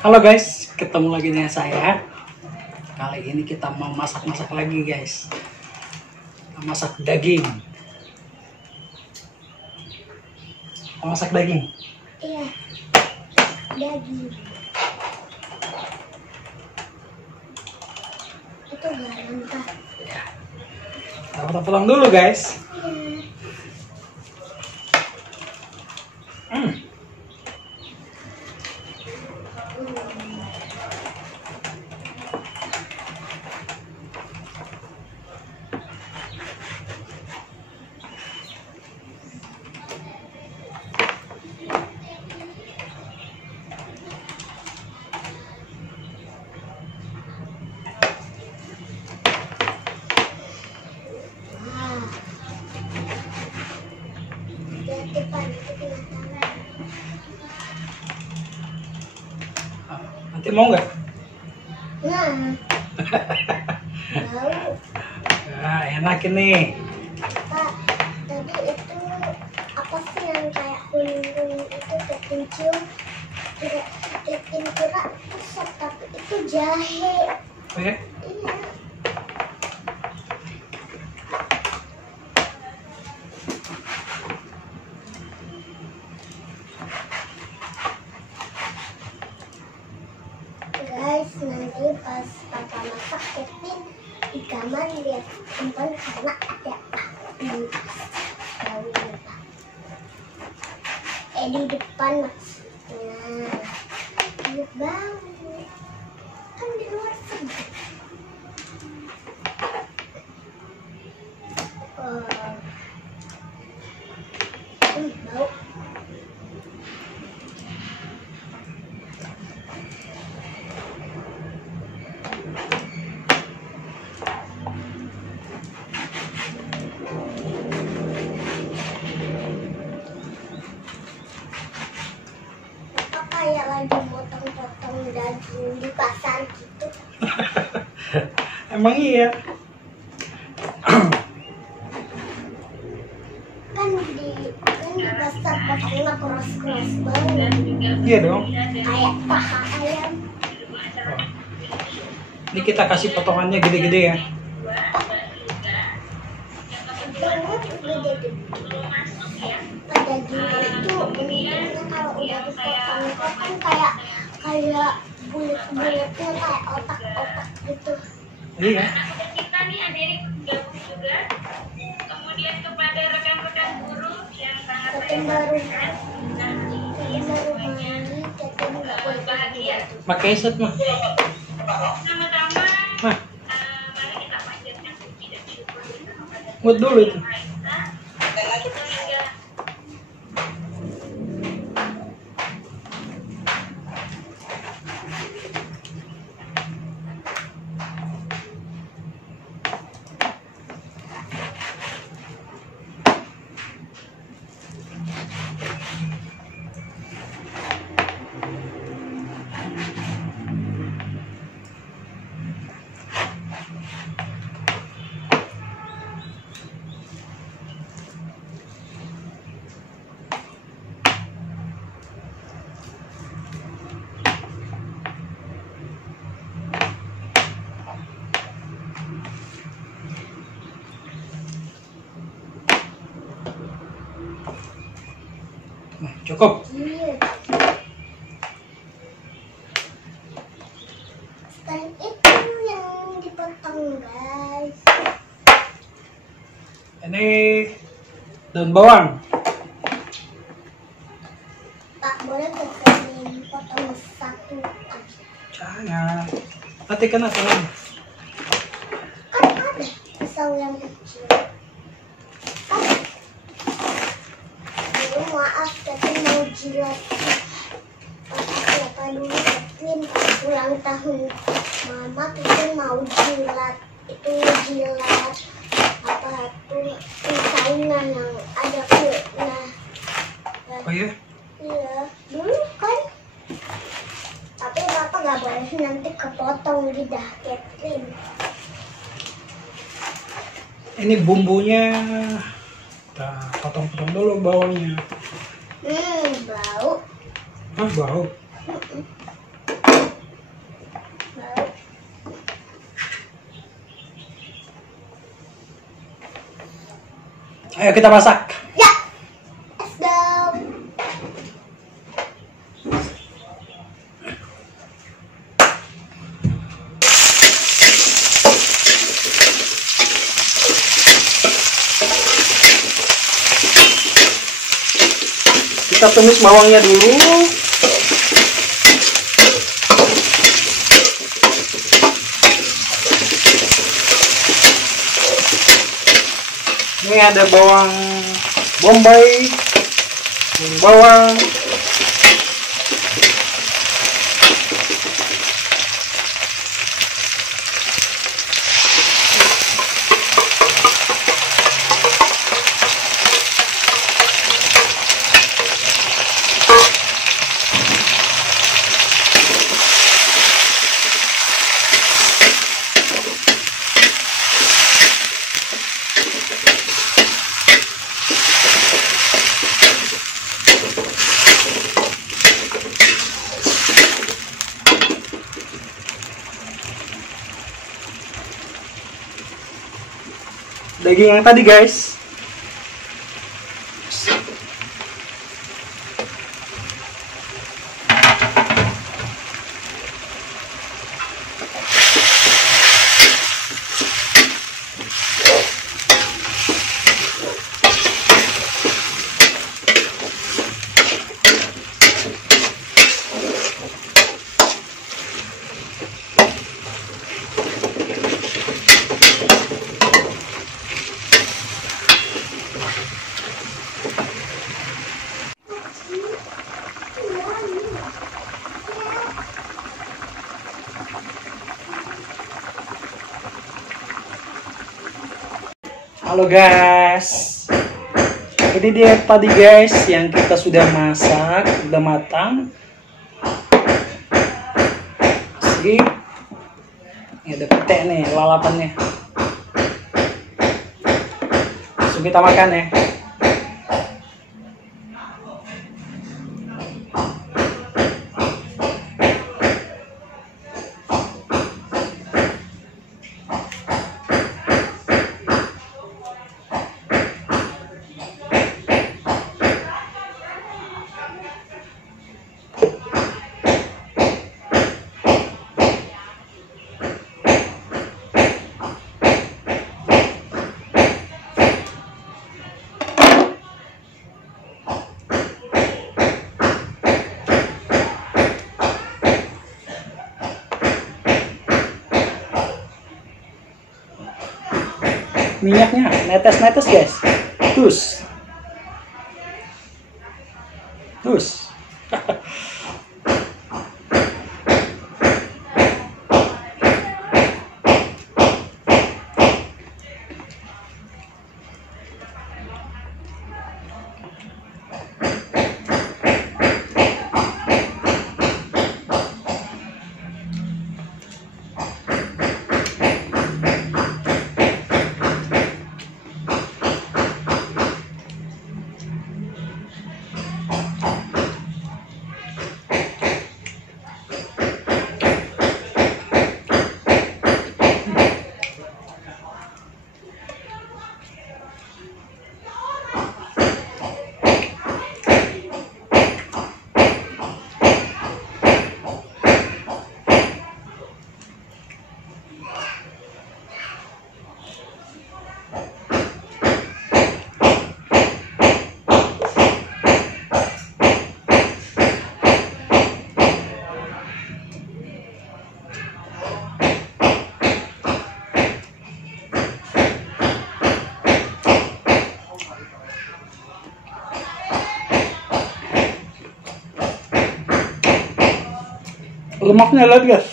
Halo guys, ketemu lagi dengan saya. Kali ini kita mau masak-masak lagi guys. Kita masak daging. Kita masak daging. Iya, daging. Itu garam Pak. Ya. Kita potong-potong dulu guys. Iya. Nanti mau nggak? Nah, mau. Nah, enak ini. Pak, tadi itu apa sih yang kayak kuning-kuning itu kecil, kira pusat tapi itu jahe. Oh ya? Iya. Guys, nanti pas papa masak Kevin di kamar lihat handphone karena ada di di depan maksudnya. Enak banget. Kan di luar sejuk. Bau. Kayak lagi potong-potong daging di pasar gitu. Emang iya. kan di pasar potongnya keras-keras banget. Iya dong. Kayak paha ayam. Oh. Ini kita kasih potongannya gede-gede ya. Banget gede-gede. Dagingnya itu untungnya kalau udah dipotong kan kayak bulat-bulatnya kayak otak-otak gitu. Iya. Kita nih ada yang gabung juga. Kemudian kepada rekan-rekan guru yang sangat Ketin baru nanti mandi, ketin nggak boleh bahagia. Pakai headset mah. Pertama-tama, Mah, mari kita panjatkan puji dan syukur kepada mood dulu itu. sehingga Nah, cukup. Iya. Sekarang itu yang dipotong guys. Ini daun bawang. Pak, boleh kalian potong satu aja? Jangan. Nanti kena tangan. Kan ada pisau yang kecil. Dulu maaf, tapi mau jilat. Apa dulu Kevin pas ulang tahun mama Kevin mau jilat. Itu jilat apa tuh saingan yang ada nah. Oh ya? Iya, dulu kan. Tapi bapak nggak boleh nanti kepotong lidah Kevin. Ini bumbunya. Kita potong-potong dulu bawangnya. Bau. Hah, bau? Ayo kita masak. Ya, let's go. Kita tumis bawangnya dulu. Ini ada bawang bombay, bawang, daging yang tadi guys. Halo guys, ini dia tadi guys yang kita sudah masak, sudah matang. Sip. Ini ada pete nih lalapannya. Langsung kita makan ya. Minyaknya netes-netes guys. Tus. Lemaknya lihat guys.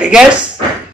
Oke guys,